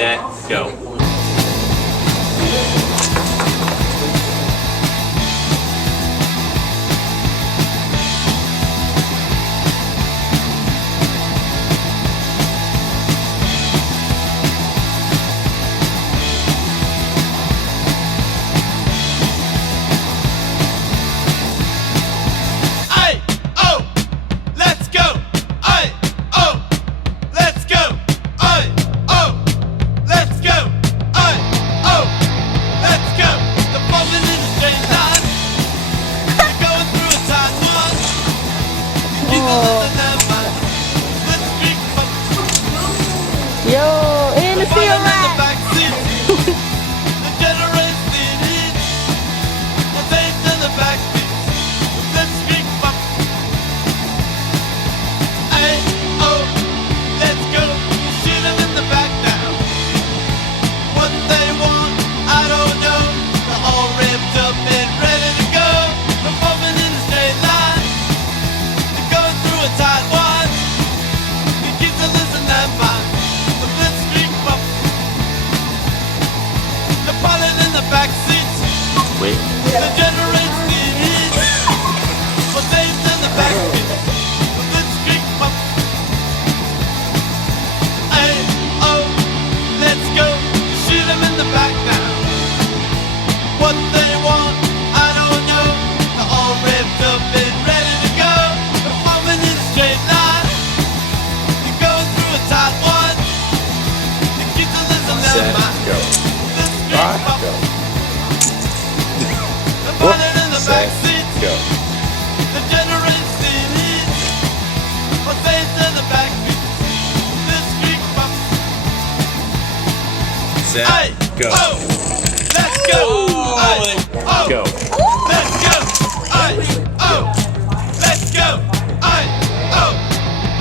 set, go. Yo, in the field right. Wait. What they want, I don't know. They're all revved up and ready to go. They're moving in a straight line. You're going through a tight one. You keep to listen to Set, my go. Rock, Go. the pilot in the back seat. Go. The generates the heat. What they to the back beat. This street bump. Set, Hey, go. oh, let's go. Hey, oh, Go. let's go. Hey, oh, let's go. Hey, oh,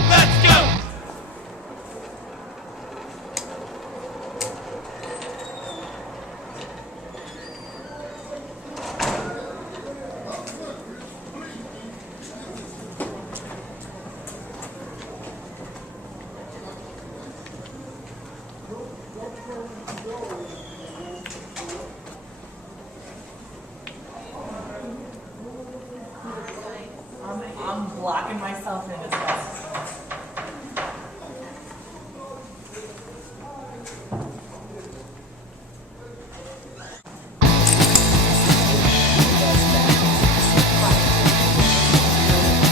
let's go. I'm blocking myself in as best.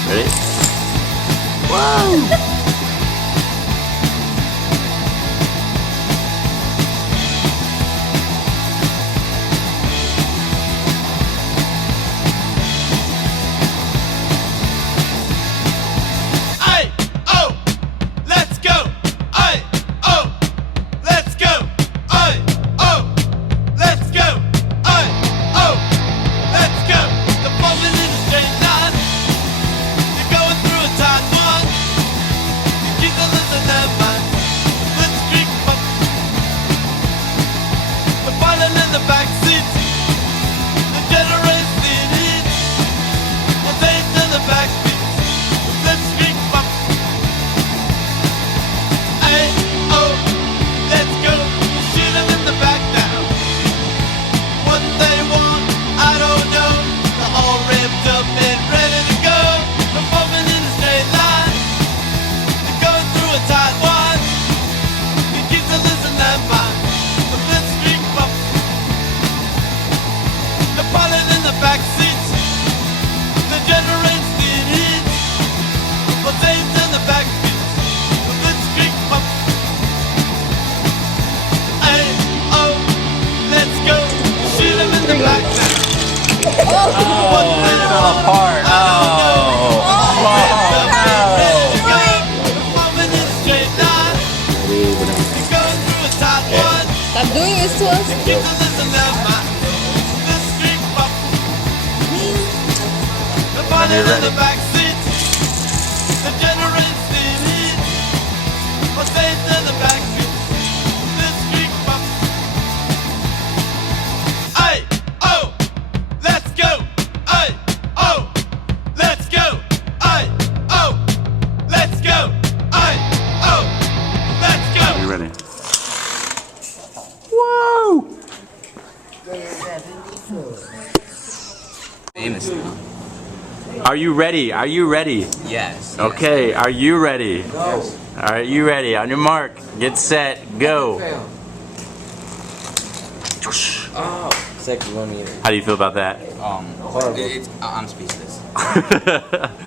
Ready? Whoa! Hey, oh, let's go. Hey, oh, let's go. Hey, oh, let's go. Hey, oh, let's go. The moving in a straight line. You're going through a tight one. You keep the listen that mind. Let's street bump. The pilot in the back seat. The generates the heat. The thing to the back beat. Let's street bump. Hey, oh, let's go. Shoot 'em in the back now. What they want, I don't know. They're all revved up and ready to go. They're moving in a straight line. They're going through a tight one. You keep to listen that mind. But let's street bump. The pilot in the back seat. The generates the heat. But they in the back beat. But let's street bump. Hey, oh, let's go. Shoot 'em in the back now. What they it fell want, apart. I don't know. Oh. Ready to go. They're moving in a straight line. You're going through a tight one. Stop doing this to us. Keep to listen to my this street bump. The pilot in the back seat. The generates the heat. But they to the back beat. This street bump. Hey, oh, let's go. Hey, oh, let's go. Hey, oh, let's go. Hey, oh, let's go. You ready? famous now. Are you ready? Are you ready? Yes. Okay, are you ready? Go. Are you ready? On your mark, get set, go. Fail. Oh, second 1 meter. How do you feel about that? I'm speechless.